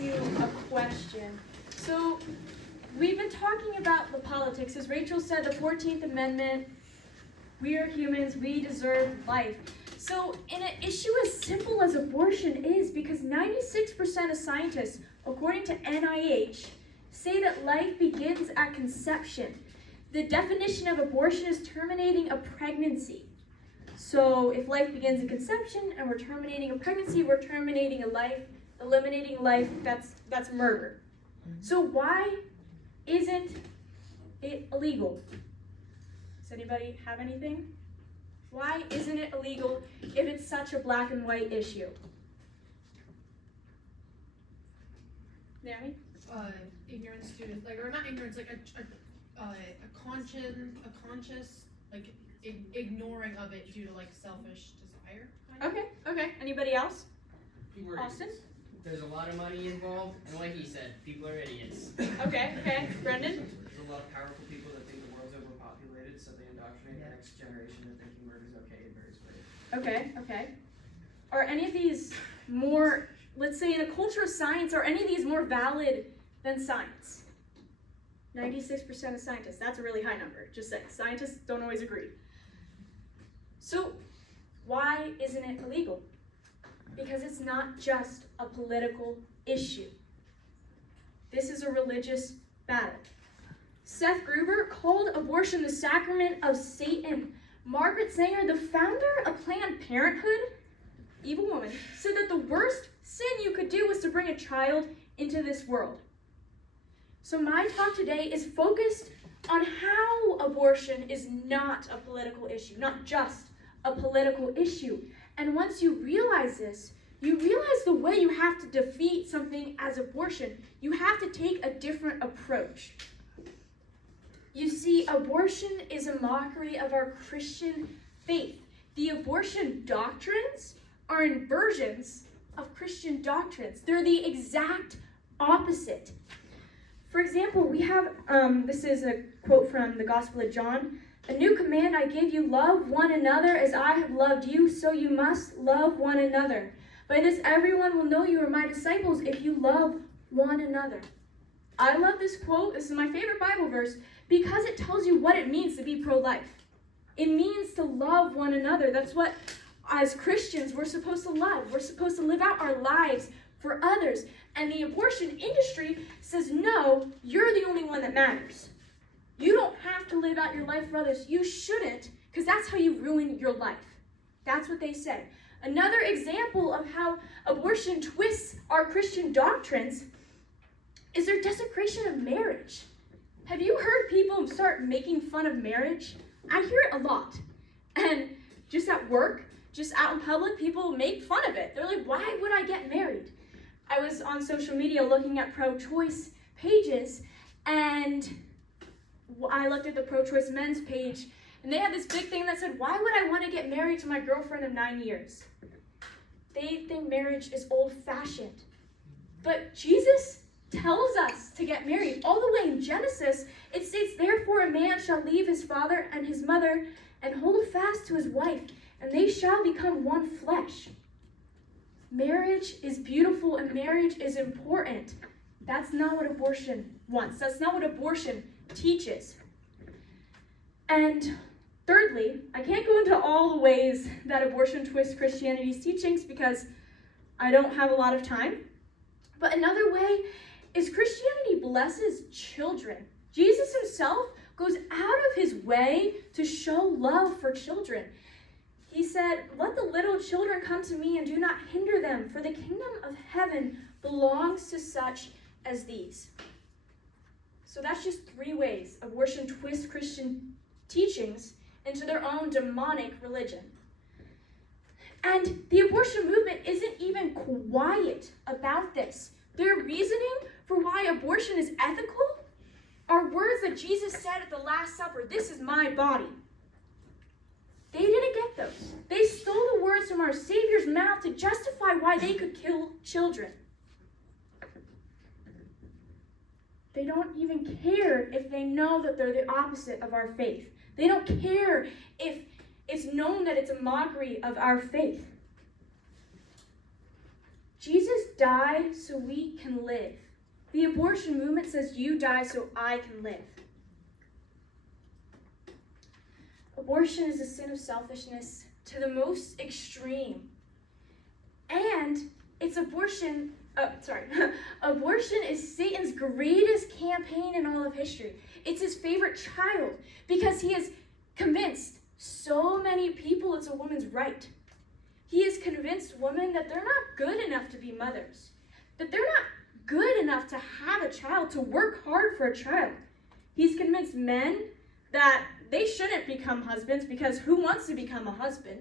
you a question. So, we've been talking about the politics. As Rachel said, the 14th Amendment, we are humans, we deserve life. So, in an issue as simple as abortion is, because 96% of scientists, according to NIH, say that life begins at conception. The definition of abortion is terminating a pregnancy. So if life begins at conception and we're terminating a pregnancy, we're terminating a life, eliminating life, that's murder. So why isn't it illegal? Does anybody have anything? Why isn't it illegal if it's such a black and white issue? Naomi? Ignorance to, or not ignorance, a conscious, ignoring of it due to, selfish desire. Okay. Anybody else? People are Austin? idiots. There's a lot of money involved, and like he said, people are idiots. Okay. Brendan? There's a lot of powerful people that think the world's overpopulated, so they indoctrinate the next generation into thinking murder's okay in various ways. Okay. Are any of these more, let's say in a culture of science, are any of these more valid than science? 96% of scientists, that's a really high number. Just saying, scientists don't always agree. So, why isn't it illegal? Because it's not just a political issue. This is a religious battle. Seth Gruber called abortion the sacrament of Satan. Margaret Sanger, the founder of Planned Parenthood, evil woman, said that the worst sin you could do was to bring a child into this world. So my talk today is focused on how abortion is not a political issue, not just a political issue. And once you realize this, you realize the way you have to defeat something as abortion. You have to take a different approach. You see, abortion is a mockery of our Christian faith. The abortion doctrines are inversions of Christian doctrines. They're the exact opposite. For example, we have, this is a quote from the Gospel of John. "A new command I give you, love one another as I have loved you, so you must love one another. By this everyone will know you are my disciples if you love one another." I love this quote. This is my favorite Bible verse because it tells you what it means to be pro-life. It means to love one another. That's what, as Christians, we're supposed to love. We're supposed to live out our lives for others. And the abortion industry says, no, you're the only one that matters. You don't have to live out your life for others. You shouldn't, because that's how you ruin your life. That's what they say. Another example of how abortion twists our Christian doctrines is their desecration of marriage. Have you heard people start making fun of marriage? I hear it a lot. And just at work, just out in public, people make fun of it. They're like, why would I get married? I was on social media looking at pro-choice pages, and I looked at the pro-choice men's page, and they had this big thing that said, why would I want to get married to my girlfriend of 9 years? They think marriage is old-fashioned. But Jesus tells us to get married. All the way in Genesis, it states, "Therefore a man shall leave his father and his mother and hold fast to his wife, and they shall become one flesh." Marriage is beautiful and marriage is important. That's not what abortion wants. That's not what abortion teaches. And thirdly, I can't go into all the ways that abortion twists Christianity's teachings because I don't have a lot of time. But another way is Christianity blesses children. Jesus himself goes out of his way to show love for children. He said, "Let the little children come to me and do not hinder them, for the kingdom of heaven belongs to such as these." So that's just 3 ways abortion twists Christian teachings into their own demonic religion. And the abortion movement isn't even quiet about this. Their reasoning for why abortion is ethical are words that Jesus said at the Last Supper, "This is my body." They didn't get those. They stole the words from our Savior's mouth to justify why they could kill children. They don't even care if they know that they're the opposite of our faith. They don't care if it's known that it's a mockery of our faith. Jesus died so we can live. The abortion movement says you die so I can live. Abortion is a sin of selfishness to the most extreme. And it's abortion is Satan's greatest campaign in all of history. It's his favorite child because he has convinced so many people it's a woman's right. He has convinced women that they're not good enough to be mothers, that they're not good enough to have a child, to work hard for a child. He's convinced men that they shouldn't become husbands because who wants to become a husband?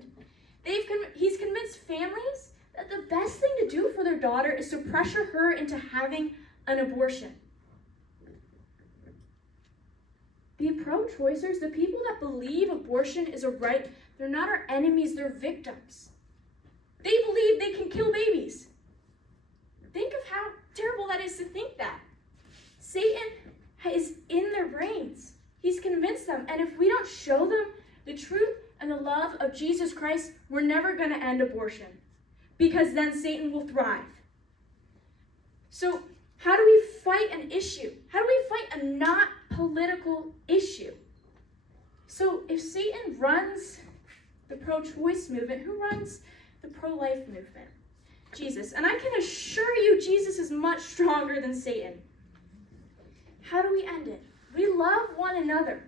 He's convinced families that the best thing to do for their daughter is to pressure her into having an abortion. The pro-choicers, the people that believe abortion is a right, they're not our enemies, they're victims. They believe they can kill babies. Think of how terrible that is to think that. Satan is in their brains. He's convinced them. And if we don't show them the truth and the love of Jesus Christ, we're never going to end abortion. Because then Satan will thrive. So how do we fight an issue? How do we fight a not political issue? So if Satan runs the pro-choice movement, who runs the pro-life movement? Jesus. And I can assure you Jesus is much stronger than Satan. How do we end it? We love one another.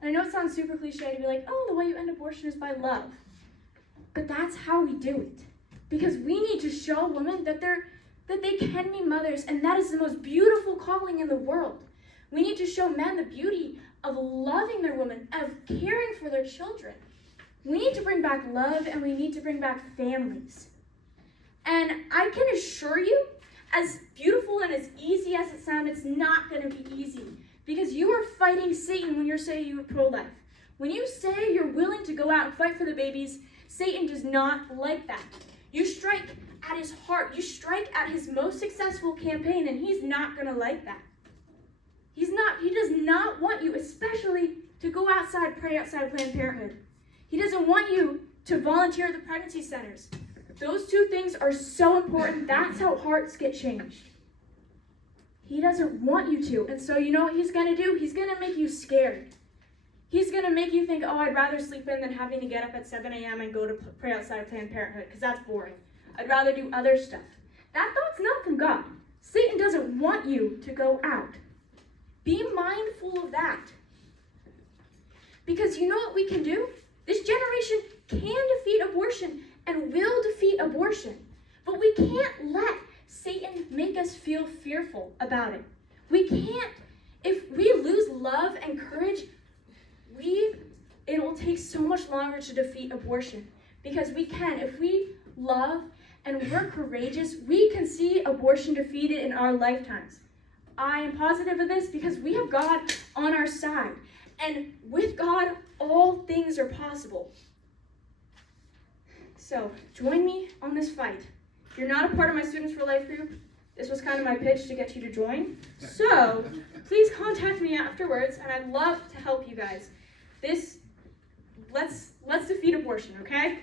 And I know it sounds super cliche to be like, oh, the way you end abortion is by love. But that's how we do it. Because we need to show women that they can be mothers, and that is the most beautiful calling in the world. We need to show men the beauty of loving their women, of caring for their children. We need to bring back love, and we need to bring back families. And I can assure you, as beautiful and as easy as it sounds, it's not going to be easy. Because you are fighting Satan when you say you're pro-life. When you say you're willing to go out and fight for the babies, Satan does not like that. You strike at his heart. You strike at his most successful campaign, and he's not going to like that. He does not want you, especially to go outside, pray outside Planned Parenthood. He doesn't want you to volunteer at the pregnancy centers. Those two things are so important. That's how hearts get changed. He doesn't want you to. And so you know what he's going to do? He's going to make you scared. He's going to make you think, oh, I'd rather sleep in than having to get up at 7 a.m. and go to pray outside Planned Parenthood because that's boring. I'd rather do other stuff. That thought's not from God. Satan doesn't want you to go out. Be mindful of that. Because you know what we can do? This generation can defeat abortion and will defeat abortion. But we can't let Satan make us feel fearful about it. We can't. If we lose love and courage, it will take so much longer to defeat abortion. Because we can. If we love and we're courageous, we can see abortion defeated in our lifetimes. I am positive of this because we have God on our side. And with God, all things are possible. So, join me on this fight. If you're not a part of my Students for Life group, this was kind of my pitch to get you to join. So, please contact me afterwards, and I'd love to help you guys. Let's defeat abortion, okay?